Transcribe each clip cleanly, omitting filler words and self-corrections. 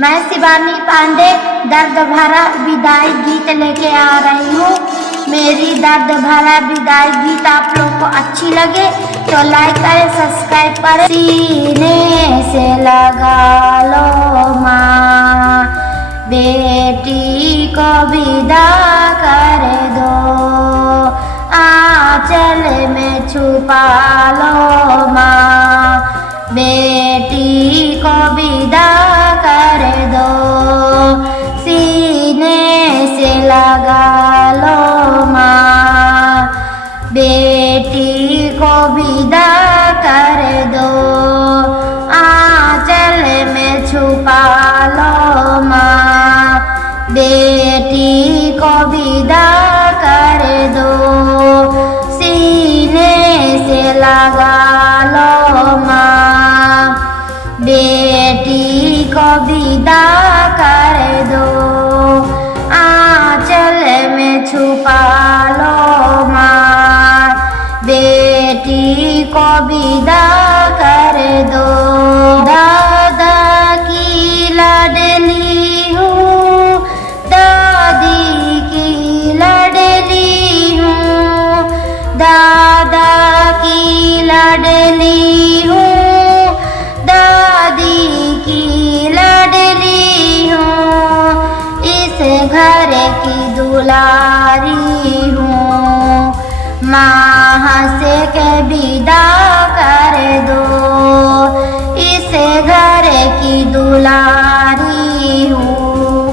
मैं शिवानी पांडे दर्द भरा विदाई गीत लेके आ रही हूँ। मेरी दर्द भरा विदाई गीत आप लोग को अच्छी लगे तो लाइक करें, सब्सक्राइब करें। सीने से लगा लो माँ, बेटी को विदा कर दो, आंचल में छुपा लो माँ, बेटी को विदा कर दो। सीने से लगा लो माँ, बेटी को विदा कर दो, आंचल में छुपा लो माँ, बेटी को विदा कर दो। सीने से लगा लो माँ, बेटी को विदा कर दो, आंचल में छुपा लो माँ, बेटी को विदा कर दो। दादा की लाडली हूँ, दादी की लाडली हूँ, दादा की लाडली हूँ, दादी की लाडली हूँ, इस घर की दुलारी हूँ, माँ से के विदा कर दो, इस घर की दुलारी हूँ,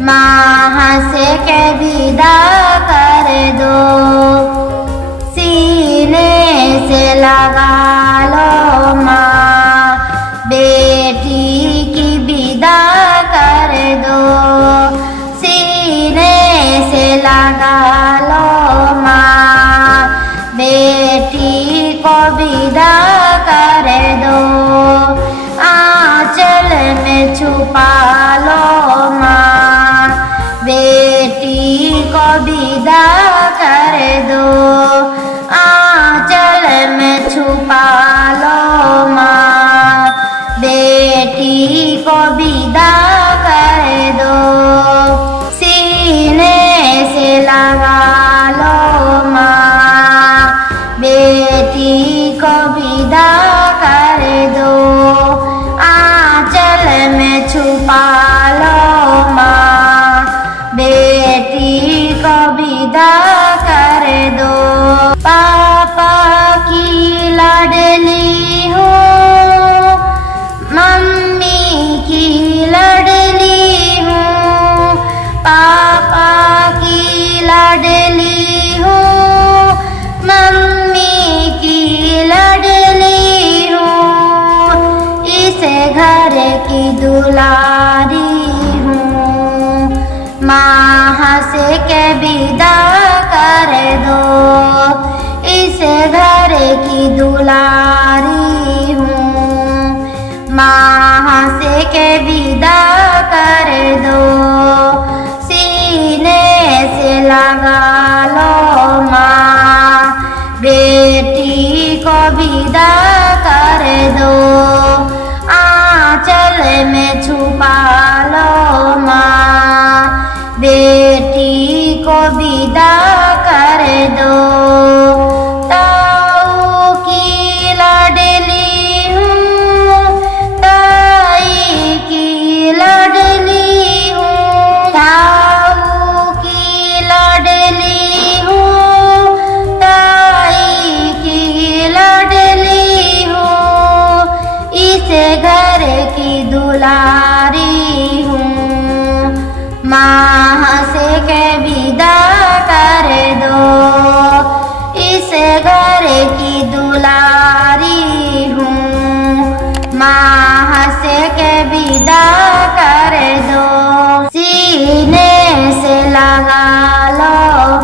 माँ से के विदा कर दो। सीने से लगा लो माँ, बेटी की विदा कर दो, सीने से लगा लो माँ, बेटी को विदा कर दो, आंचल में छुपा लो माँ, बेटी को विदा कर दो, आंचल में छुपा लो माँ, बेटी को विदा कर दो। सीने से लगा लो माँ, बेटी को विदा कर दो, आंचल में छुपा लो माँ, बेटी को विदा कर दो। पापा की लाडली हूँ, मम्मी की लाडली हूँ, पापा की लाडली हूँ, मम्मी की लाडली हूँ, इस घर की दुलारी हूँ, माँ से के विदा कर दो, इस घर की दुलारी हूँ, माँ से के विदा कर दो। सीने से लगा लो माँ, बेटी को विदा कर दो, आंचल में छुपा लो माँ, बेटी को विदा कर दो। ताऊ की लाडली हूँ, ताई की लाडली हूँ, ताऊ की लाडली हूँ, ताई की लाडली हूँ, इस घर की दुलारी हूँ, माँ से के विदा कर दो, इस घर की दुलारी हूँ, माँ से के विदा कर दो। सीने से लगा लो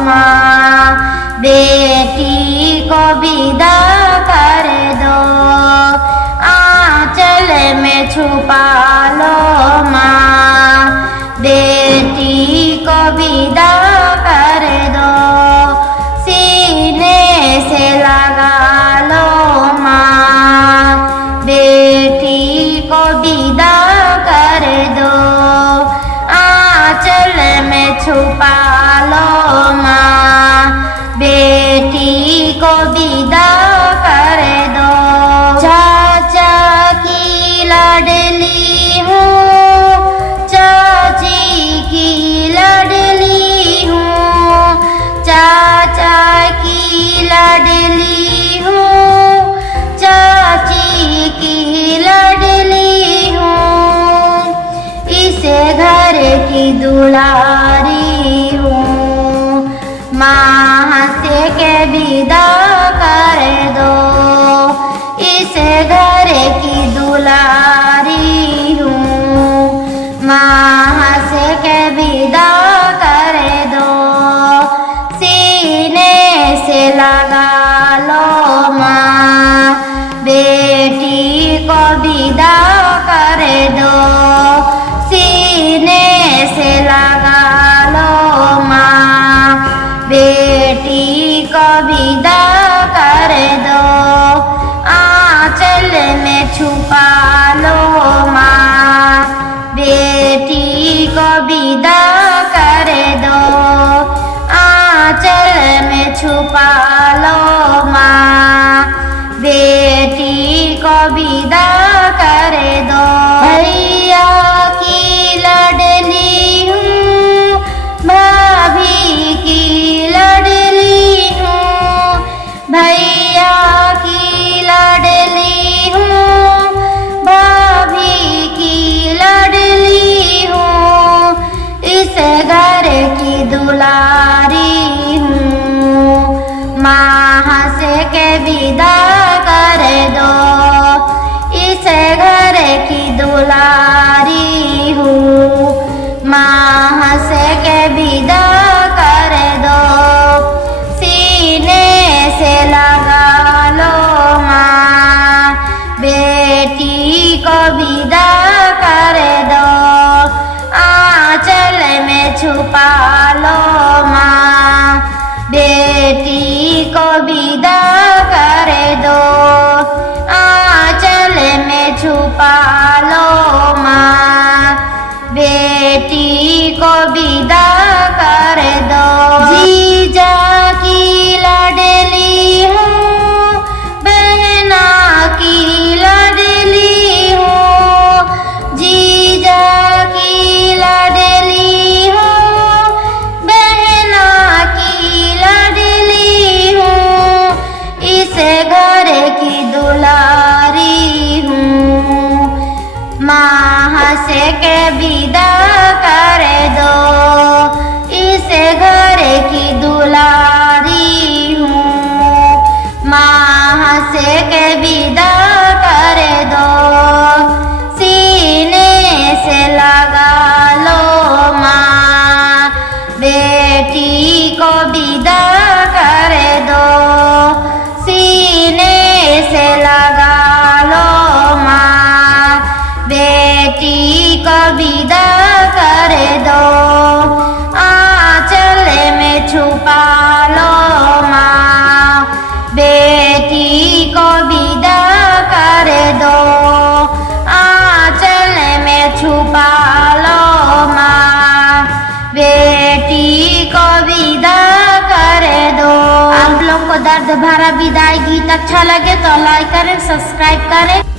माँ, बेटी को विदा कर दो, आंचल में छुपा लो माँ, बेटी को की दुलारी हूँ, माँ हंसे के विदा कर दो, इस घर की दुलारी हूँ, माँ हंसे के विदा कर दो, सीने से लगा लो माँ, बेटी को विदा कर दो, सीने से लगा लो माँ, बेटी को विदा कर दो, आंचल में छुपा लो माँ, बेटी को विदा कर दो, आंचल में छुपा लो माँ, बेटी को विदा कर दो। भैया की लडली हूँ, भाभी की लडली हूँ, भैया की लडली हूँ, भाभी की लडली हूँ, इस घर की दुलारी हूँ, माँ हंस के विदा कर दो, इस घर की दुलारी हूँ, माँ हंस के विदा कर दो, सीने से लगा लो माँ, बेटी को विदा कर दो, आंचल में छुपा लो माँ, बेटी को विदा कर दो, आंचल में छुपा लो माँ, बेटी को विदा कर दो। जीजा की लाडली हूँ, बहना की लाडली हूँ, जीजा की लाडली हूँ, बहना की लाडली हूँ, इस घर की दुलारी हूँ, माँ हंस के विदा कर दो, इस घर की दुलारी हूँ, माँ हंस के विदा कर दो, सीने से लगा लो माँ, बेटी को विदा कर दो, सीने से लगा लो माँ, बेटी को विदा कर दो, आंचल में छुपा लो माँ, बेटी को विदा कर दो, आंचल में छुपा लो माँ, बेटी को विदा कर दो। आप लोग को दर्द भरा विदाई गीत अच्छा लगे तो लाइक करें, सब्सक्राइब करें।